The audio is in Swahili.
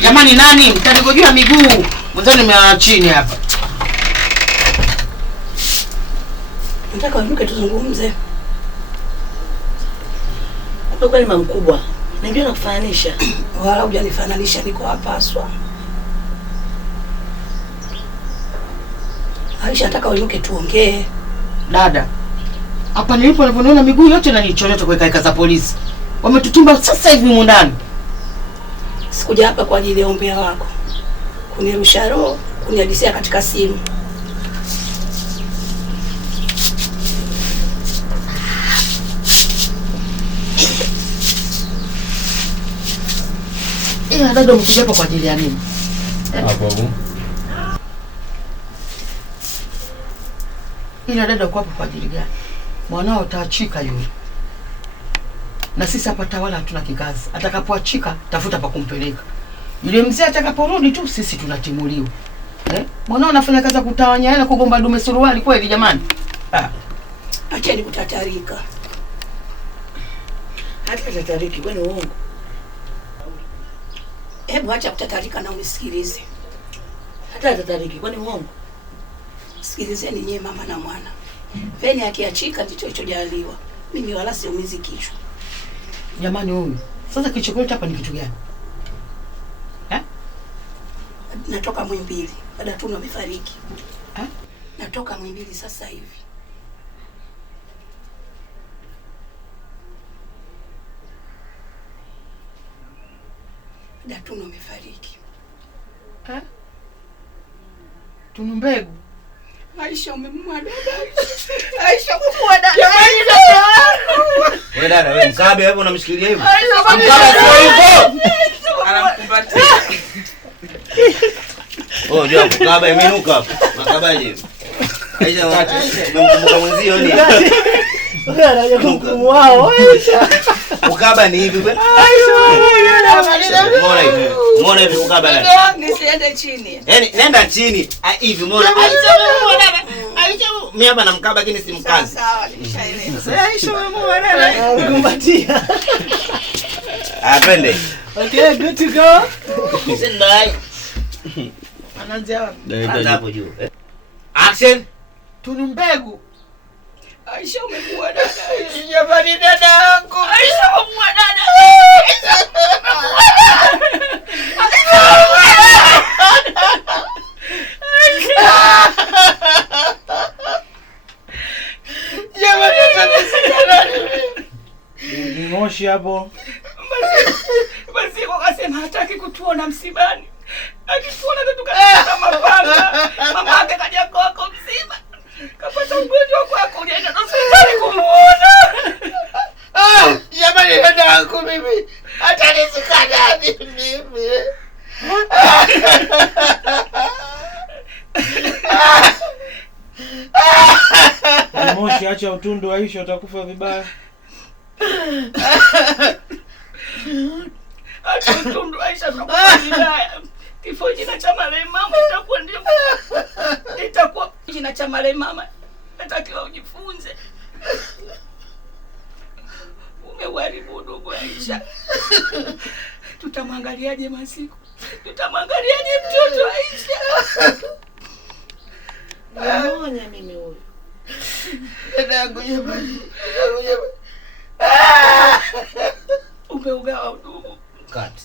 Jamani nani? Mtanigojea miguu. Mwanzo nimeaa chini hapa. Nataka uinuke tuzungumze. Kwa kweli mama mkubwa, ndio nakufananisha. Wala hujanifananisha, niko hapa aswa. Aisha, nataka uinuke tuongee. Dada. Hapa nilipo unavyoona miguu yote inanichoneta kwa kaika za polisi. Wametutumba sasa hivi humu ndani. Sikuja hapa kwa ajili ya ombea wako. Kunirusha roho, kunihadisia katika simu. Dada umekuja hapa kwa ajili ya nini? Hapo. Dada uko hapa kwa ajili gani? Mwanao ataachika yule. Na sisi hapa Tawala hatuna kikazi. Atakapoachika tafuta pa kumpeleka. Yule mzee atakaporudi tu sisi tunatimuliwa. Mwanao anafanya kazi ya kutawanya hela kugomba dume suruali kweli jamani? Acheni kutatarika. Hata tatariki kwani uongo. Hebu acha kutatarika na unisikilize. Hata tatariki kwani uongo. Sikilizeni nyie mama na mwana. Veni akiachika ndicho kilichojaliwa. Mimi wala siumizi kichwa. Jamani huyu. Sasa kilichokuleta hapa ni kitu gani? Natoka Mwimbili. Baada tu amefariki. Natoka Mwimbili sasa hivi. Datuno amefariki. Tunu Mbegu. Aisha umemua dada. Aisha umemua dada. Wewe dada, wewe mkabe hapo unamshikilia hivyo? Mkabe sio hivyo. Anamkumbatia. Oh, ndio mkabe imenuka hapo. Makabaje. Aisha umemkumbuka mwenzio ni. Wewe anaje kumkumu wao. Aisha. Ukaba ni hivi kweli? Mbona hivi? Mbona hivi ukaba nani? Nisiende chini. Yaani nenda chini. Hivi mbona? Aisha mimi hapa namkaba lakini simkazi. Sawa, nimeshaelewa. Aisha wewe dada. Kumbatia. Twende. Okay, good to go. Sendai. Anaanzia wapi? Anza hapo juu. Action. Tunu Mbegu. Aisha umemua dada. Jamani dada yangu. Aisha umemua dada. Jamani atanisika nani? Ni moshi hapo. Basi akasema hataki kutuona msibani. Akituona tutukana mapanga. Mama yake kaja kwako msiba. Kapata ugonjwa kwako unaenda hospitali kumuona. Jamani dada yangu mimi. Atanisika nani mimi? Moshi, acha utundu Aisha, utakufa vibaya. Acha utundu Aisha, utakufa vibaya. Kifo jina cha marehemu mama itakuwa ndio. Itakuwa jina cha marehemu mama. Natakiwa ujifunze. Umeharibu ndugu Aisha. Tutamwangaliaje masiku? Tutamwangaliaje mtoto Aisha? Naonya mimi huyu. Dada yangu jamani. Umeugawa udugu. Kati.